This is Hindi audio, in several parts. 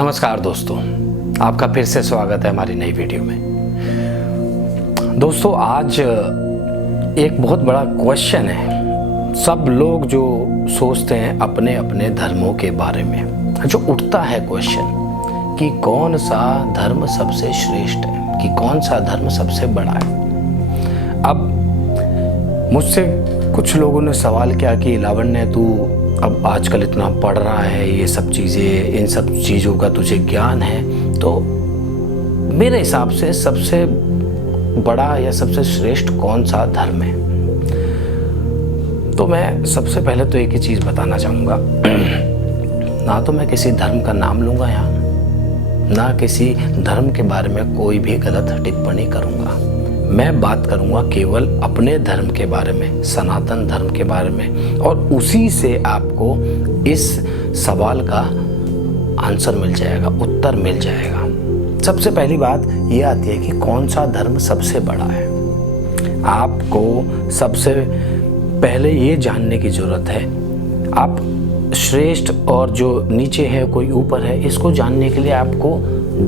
नमस्कार दोस्तों, आपका फिर से स्वागत है हमारी नई वीडियो में। दोस्तों, आज एक बहुत बड़ा क्वेश्चन है। सब लोग जो सोचते हैं अपने अपने धर्मों के बारे में, जो उठता है क्वेश्चन कि कौन सा धर्म सबसे श्रेष्ठ है, कि कौन सा धर्म सबसे बड़ा है। अब मुझसे कुछ लोगों ने सवाल किया कि लावण्य, तू अब आजकल इतना पढ़ रहा है, ये सब चीज़ें, इन सब चीज़ों का तुझे ज्ञान है, तो मेरे हिसाब से सबसे बड़ा या सबसे श्रेष्ठ कौन सा धर्म है। तो मैं सबसे पहले तो एक ही चीज़ बताना चाहूँगा, ना तो मैं किसी धर्म का नाम लूँगा यहाँ, ना किसी धर्म के बारे में कोई भी गलत टिप्पणी करूँगा। मैं बात करूँगा केवल अपने धर्म के बारे में, सनातन धर्म के बारे में, और उसी से आपको इस सवाल का आंसर मिल जाएगा, उत्तर मिल जाएगा। सबसे पहली बात ये आती है कि कौन सा धर्म सबसे बड़ा है। आपको सबसे पहले ये जानने की ज़रूरत है, आप श्रेष्ठ और जो नीचे है कोई ऊपर है, इसको जानने के लिए आपको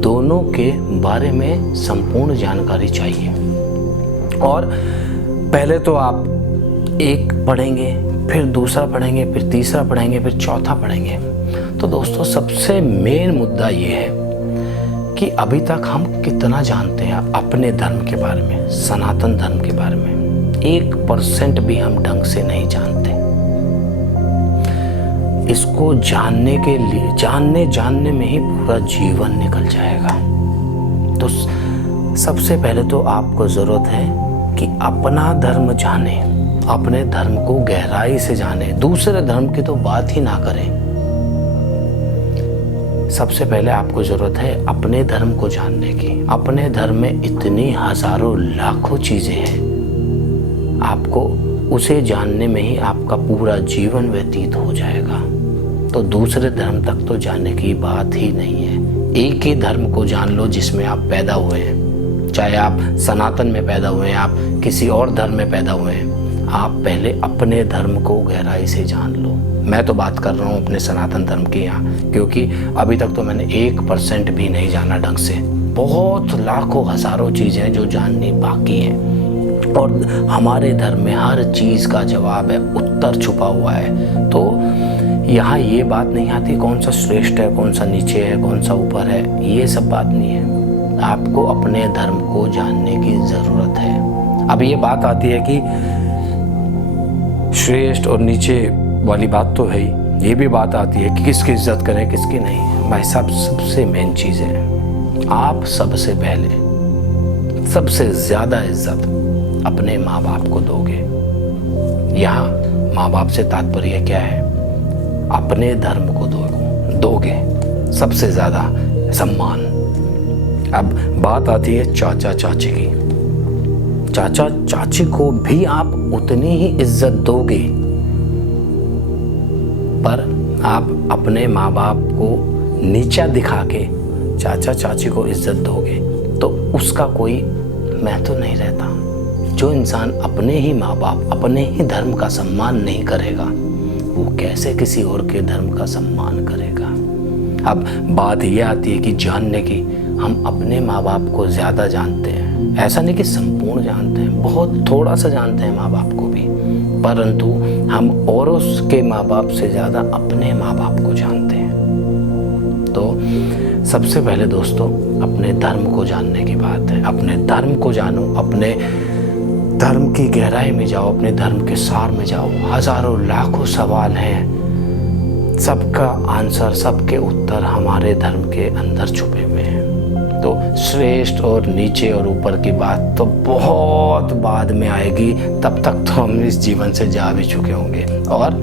दोनों के बारे में संपूर्ण जानकारी चाहिए। और पहले तो आप एक पढ़ेंगे, फिर दूसरा पढ़ेंगे, फिर तीसरा पढ़ेंगे, फिर चौथा पढ़ेंगे। तो दोस्तों, सबसे मेन मुद्दा ये है कि अभी तक हम कितना जानते हैं अपने धर्म के बारे में, सनातन धर्म के बारे में। 1% भी हम ढंग से नहीं जानते। इसको जानने के लिए जानने में ही पूरा जीवन निकल जाएगा। तो सबसे पहले तो आपको ज़रूरत है कि अपना धर्म जाने, अपने धर्म को गहराई से जाने, दूसरे धर्म की तो बात ही ना करें। सबसे पहले आपको ज़रूरत है अपने धर्म को जानने की। अपने धर्म में इतनी हजारों लाखों चीज़ें हैं, आपको उसे जानने में ही आपका पूरा जीवन व्यतीत हो जाएगा। तो दूसरे धर्म तक तो जाने की बात ही नहीं है। एक ही धर्म को जान लो जिसमें आप पैदा हुए हैं, चाहे आप सनातन में पैदा हुए हैं, आप किसी और धर्म में पैदा हुए हैं। आप पहले अपने धर्म को गहराई से जान लो। मैं तो बात कर रहा हूँ अपने सनातन धर्म की यहाँ, क्योंकि अभी तक तो मैंने 1% भी नहीं जाना ढंग से। बहुत लाखों हजारों चीज़ें जो जाननी बाकी हैं, और हमारे धर्म में हर चीज़ का जवाब है, उत्तर छुपा हुआ है। तो यहाँ ये बात नहीं आती कौन सा श्रेष्ठ है, कौन सा नीचे है, कौन सा ऊपर है, ये सब बात नहीं है। आपको अपने धर्म को जानने की ज़रूरत है। अब ये बात आती है कि श्रेष्ठ और नीचे वाली बात तो है ही, ये भी बात आती है कि किसकी इज्जत करें, किसकी नहीं। भाई साहब, सबसे मेन चीज़ है, आप सबसे पहले सबसे ज़्यादा इज्जत अपने माँ बाप को दोगे। यहाँ माँ बाप से तात्पर्य क्या है? अपने धर्म को दोगे सबसे ज़्यादा सम्मान। अब बात आती है चाचा चाची की। चाचा चाची को भी आप उतनी ही इज्जत दोगे, पर आप अपने माँ बाप को नीचा दिखा के चाचा चाची को इज्जत दोगे तो उसका कोई महत्व नहीं रहता। जो इंसान अपने ही माँ बाप, अपने ही धर्म का सम्मान नहीं करेगा, वो कैसे किसी और के धर्म का सम्मान करेगा। अब बात यह आती है कि जानने की, हम अपने माँ बाप को ज़्यादा जानते हैं। ऐसा नहीं कि संपूर्ण जानते हैं, बहुत थोड़ा सा जानते हैं माँ बाप को भी, परंतु हम औरों के माँ बाप से ज़्यादा अपने माँ बाप को जानते हैं। तो सबसे पहले दोस्तों, अपने धर्म को जानने की बात है। अपने धर्म को जानो, अपने धर्म की गहराई में जाओ, अपने धर्म के सार में जाओ। हजारों लाखों सवाल हैं, सबका आंसर, सबके उत्तर हमारे धर्म के अंदर छुपे हुए हैं। तो श्रेष्ठ और नीचे और ऊपर की बात तो बहुत बाद में आएगी, तब तक तो हम इस जीवन से जा भी चुके होंगे। और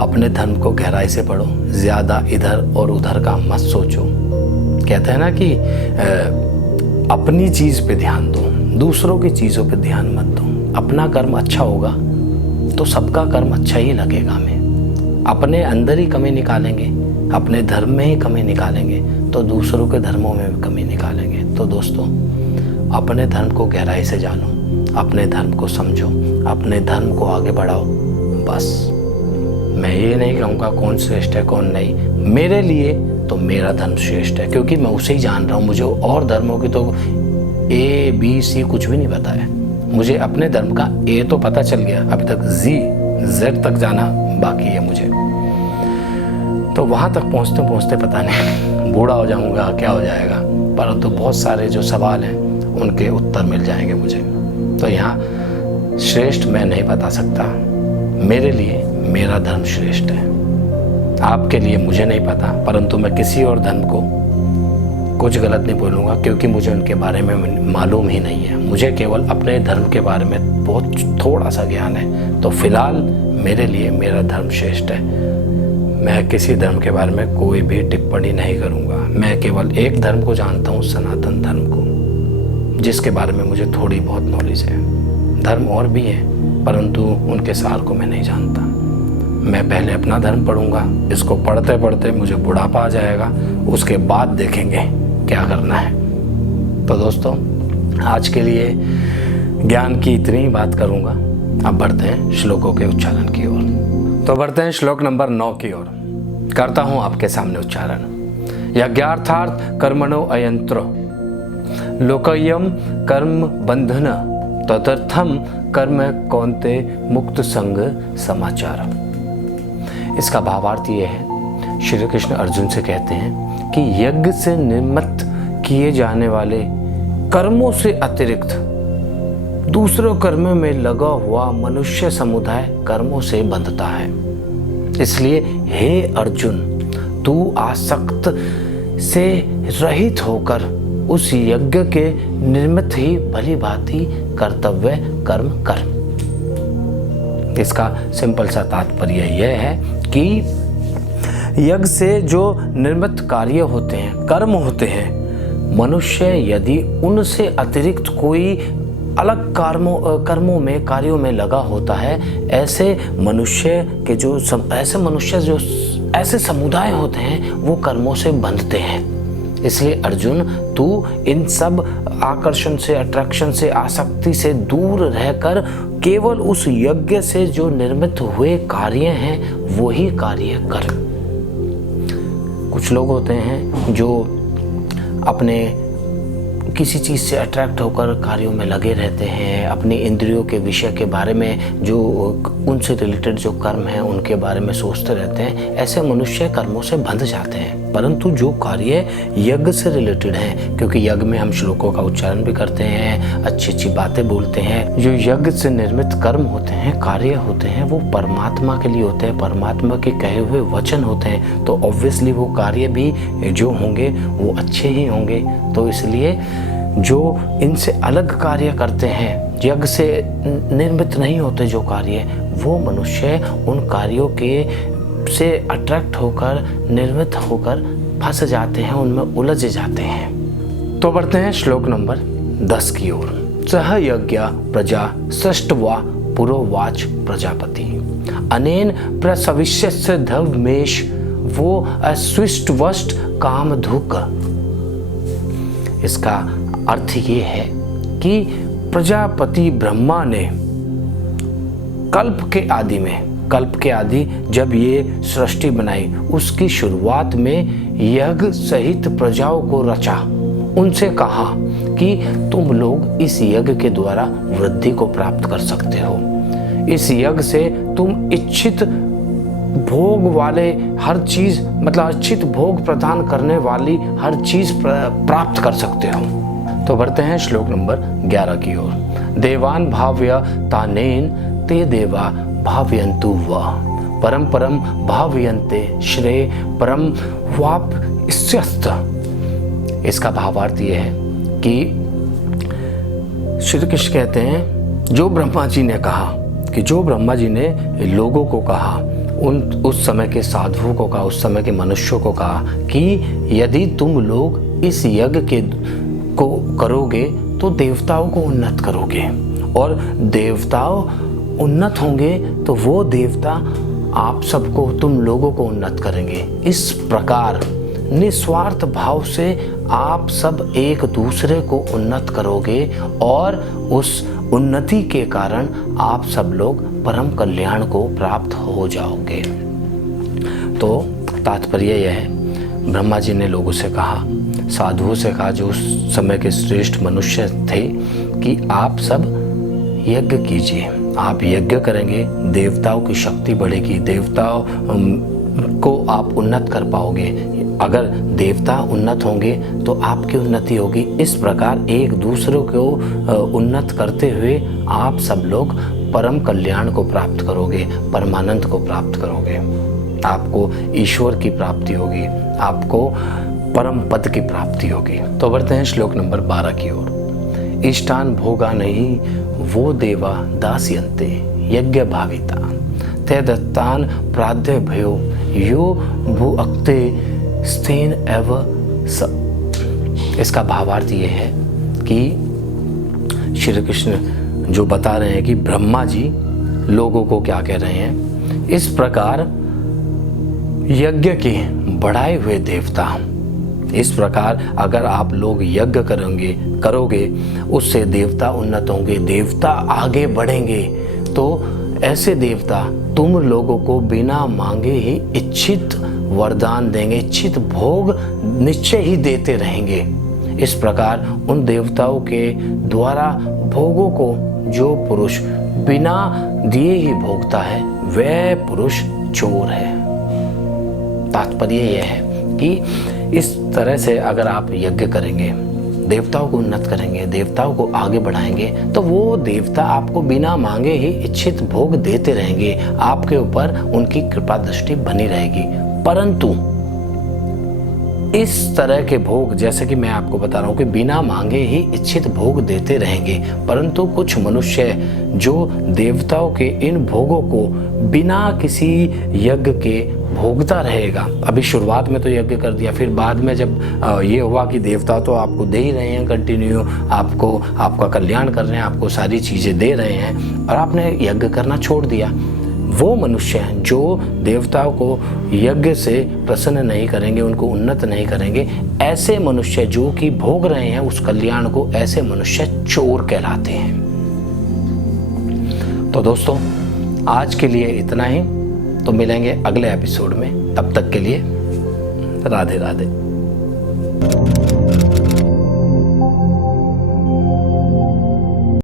अपने धर्म को गहराई से पढ़ो, ज़्यादा इधर और उधर का मत सोचो। कहते हैं ना कि अपनी चीज़ पे ध्यान दो, दूसरों की चीज़ों पे ध्यान मत दो। अपना कर्म अच्छा होगा तो सबका कर्म अच्छा ही लगेगा हमें। अपने अंदर ही कमी निकालेंगे, अपने धर्म में ही कमी निकालेंगे, तो दूसरों के धर्मों में भी कमी निकालेंगे। तो दोस्तों, अपने धर्म को गहराई से जानो, अपने धर्म को समझो, अपने धर्म को आगे बढ़ाओ। बस मैं ये नहीं कहूँगा कौन श्रेष्ठ है कौन नहीं, मेरे लिए तो मेरा धर्म श्रेष्ठ है, क्योंकि मैं उसे ही जान रहा हूँ। मुझे और धर्मों की तो ABC कुछ भी नहीं पता है। मुझे अपने धर्म का A तो पता चल गया, अभी तक Z तक जाना बाकी है मुझे। तो वहाँ तक पहुँचते पहुँचते पता नहीं बूढ़ा हो जाऊँगा, क्या हो जाएगा, परंतु बहुत सारे जो सवाल हैं उनके उत्तर मिल जाएंगे मुझे। तो यहाँ श्रेष्ठ मैं नहीं बता सकता, मेरे लिए मेरा धर्म श्रेष्ठ है। आपके लिए मुझे नहीं पता, परंतु मैं किसी और धर्म को कुछ गलत नहीं बोलूँगा, क्योंकि मुझे उनके बारे में मालूम ही नहीं है। मुझे केवल अपने धर्म के बारे में बहुत थोड़ा सा ज्ञान है। तो फिलहाल मेरे लिए मेरा धर्म श्रेष्ठ है। मैं किसी धर्म के बारे में कोई भी टिप्पणी नहीं करूँगा। मैं केवल एक धर्म को जानता हूँ, सनातन धर्म को, जिसके बारे में मुझे थोड़ी बहुत नॉलेज है। धर्म और भी हैं, परंतु उनके सार को मैं नहीं जानता। मैं पहले अपना धर्म पढ़ूंगा, इसको पढ़ते पढ़ते मुझे बुढ़ापा आ जाएगा, उसके बाद देखेंगे क्या करना है। तो दोस्तों, आज के लिए ज्ञान की इतनी ही बात करूंगा। अब बढ़ते हैं श्लोकों के उच्चारण की ओर। तो बढ़ते हैं श्लोक नंबर 9 की ओर। करता हूं आपके सामने उच्चारण। यज्ञार्थार्थ कर्मणो अयंत्र लोकयम कर्म बंधन तदर्थम कर्म कौन्ते मुक्त संग समाचार। इसका भावार्थ ये है, श्री कृष्ण अर्जुन से कहते हैं कि यज्ञ से निर्मित किए जाने वाले कर्मों से अतिरिक्त दूसरे कर्म में लगा हुआ मनुष्य समुदाय कर्मों से बंधता है। इसलिए हे अर्जुन, तू आसक्त से रहित होकर उस यज्ञ के निर्मित ही भली भांति कर्तव्य कर्म कर। इसका सिंपल सा तात्पर्य यह है कि यज्ञ से जो निर्मित कार्य होते हैं, कर्म होते हैं, मनुष्य यदि उनसे अतिरिक्त कोई अलग कर्मों में कार्यों में लगा होता है, ऐसे मनुष्य जो ऐसे समुदाय होते हैं वो कर्मों से बंधते हैं। इसलिए अर्जुन, तू इन सब आकर्षण से, अट्रैक्शन से, आसक्ति से दूर रहकर केवल उस यज्ञ से जो निर्मित हुए कार्य हैं वही कार्य कर। कुछ लोग होते हैं जो अपने किसी चीज़ से अट्रैक्ट होकर कार्यों में लगे रहते हैं, अपनी इंद्रियों के विषय के बारे में, जो उनसे रिलेटेड जो कर्म हैं उनके बारे में सोचते रहते हैं। ऐसे मनुष्य कर्मों से बंध जाते हैं। परंतु जो कार्य यज्ञ से रिलेटेड हैं, क्योंकि यज्ञ में हम श्लोकों का उच्चारण भी करते हैं, अच्छी अच्छी बातें बोलते हैं, जो यज्ञ से निर्मित कर्म होते हैं, कार्य होते हैं, वो परमात्मा के लिए होते हैं, परमात्मा के कहे हुए वचन होते हैं। तो ऑब्वियसली वो कार्य भी जो होंगे वो अच्छे ही होंगे। तो इसलिए जो इनसे अलग कार्य करते हैं, यज्ञ से निर्मित नहीं होते जो कार्य, वो मनुष्य उन कार्यों के से अट्रैक्ट होकर, निर्मित होकर फंस जाते हैं, उनमें उलझ जाते हैं। तो बढ़ते हैं श्लोक नंबर 10 की ओर। सह यज्ञ प्रजा सृष्ट्वा पुरोवाच प्रजापति अनेन प्रसविष्यस्य धवमेश वो अस्विष्टवष्ट कामधुक। इसका अर्थ ये है कि प्रजापति ब्रह्मा ने कल्प के आदि जब ये सृष्टि बनाई, उसकी शुरुआत में यज्ञ सहित प्रजाओं को रचा। उनसे कहा कि तुम लोग इस यज्ञ के द्वारा वृद्धि को प्राप्त कर सकते हो। इस यज्ञ से तुम इच्छित भोग वाले हर चीज, मतलब इच्छित भोग प्रदान करने वाली हर चीज प्राप्त कर सकते हो। तो बढ़ते हैं श्लोक नंबर 11 की ओर। देवान भाव्य तानेन ते देवा भावयन्तु वा परम परम भावयन्ते श्रेय परम वाप इस्यस्त। इसका भावार्थ ये है कि श्री कृष्ण कहते हैं, जो ब्रह्मा जी ने लोगों को कहा, उस समय के साधुओं को कहा, उस समय के मनुष्यों को कहा कि यदि तुम लोग इस यज्ञ को करोगे तो देवताओं को उन्नत करोगे, और देवताओं उन्नत होंगे तो वो देवता आप सबको, तुम लोगों को उन्नत करेंगे। इस प्रकार निस्वार्थ भाव से आप सब एक दूसरे को उन्नत करोगे और उस उन्नति के कारण आप सब लोग परम कल्याण को प्राप्त हो जाओगे। तो तात्पर्य यह है, ब्रह्मा जी ने लोगों से कहा, साधुओं से कहा जो उस समय के श्रेष्ठ मनुष्य थे कि आप सब यज्ञ कीजिए। आप यज्ञ करेंगे, देवताओं की शक्ति बढ़ेगी, देवताओं को आप उन्नत कर पाओगे। अगर देवता उन्नत होंगे तो आपकी उन्नति होगी। इस प्रकार एक दूसरे को उन्नत करते हुए आप सब लोग परम कल्याण को प्राप्त करोगे, परमानंद को प्राप्त करोगे। आपको ईश्वर की प्राप्ति होगी, आपको परम पद की प्राप्ति होगी। तो बढ़ते हैं श्लोक नंबर 12 की ओर। इष्टान भोगा नहीं वो देवा दास्यन्ते यज्ञ भाविता ते दत्तान प्राध्य भयो यो भुअक्ते स्थेन एव स। इसका भावार्थ ये है कि श्री कृष्ण जो बता रहे हैं कि ब्रह्मा जी लोगों को क्या कह रहे हैं, इस प्रकार यज्ञ के बढ़ाए हुए देवता, इस प्रकार अगर आप लोग यज्ञ करोगे उससे देवता उन्नत होंगे, देवता आगे बढ़ेंगे। तो ऐसे देवता तुम लोगों को बिना मांगे ही इच्छित वरदान देंगे, इच्छित भोग निश्चय ही देते रहेंगे। इस प्रकार उन देवताओं के द्वारा भोगों को जो पुरुष बिना दिए ही भोगता है वह पुरुष चोर है। तात्पर्य यह है कि इस तरह से अगर आप यज्ञ करेंगे, देवताओं को उन्नत करेंगे, देवताओं को आगे बढ़ाएंगे, तो वो देवता आपको बिना मांगे ही इच्छित भोग देते रहेंगे, आपके ऊपर उनकी कृपा दृष्टि बनी रहेगी। परंतु इस तरह के भोग, जैसे कि मैं आपको बता रहा हूँ कि बिना मांगे ही इच्छित भोग देते रहेंगे, परंतु कुछ मनुष्य जो देवताओं के इन भोगों को बिना किसी यज्ञ के भोगता रहेगा। अभी शुरुआत में तो यज्ञ कर दिया, फिर बाद में जब ये हुआ कि देवता तो आपको दे ही रहे हैं, कंटिन्यू आपको आपका कल्याण कर रहे हैं, आपको सारी चीज़ें दे रहे हैं, और आपने यज्ञ करना छोड़ दिया। वो मनुष्य हैं जो देवताओं को यज्ञ से प्रसन्न नहीं करेंगे, उनको उन्नत नहीं करेंगे, ऐसे मनुष्य जो कि भोग रहे हैं उस कल्याण को, ऐसे मनुष्य चोर कहलाते हैं। तो दोस्तों आज के लिए इतना ही, तो मिलेंगे अगले एपिसोड में। तब तक के लिए राधे राधे।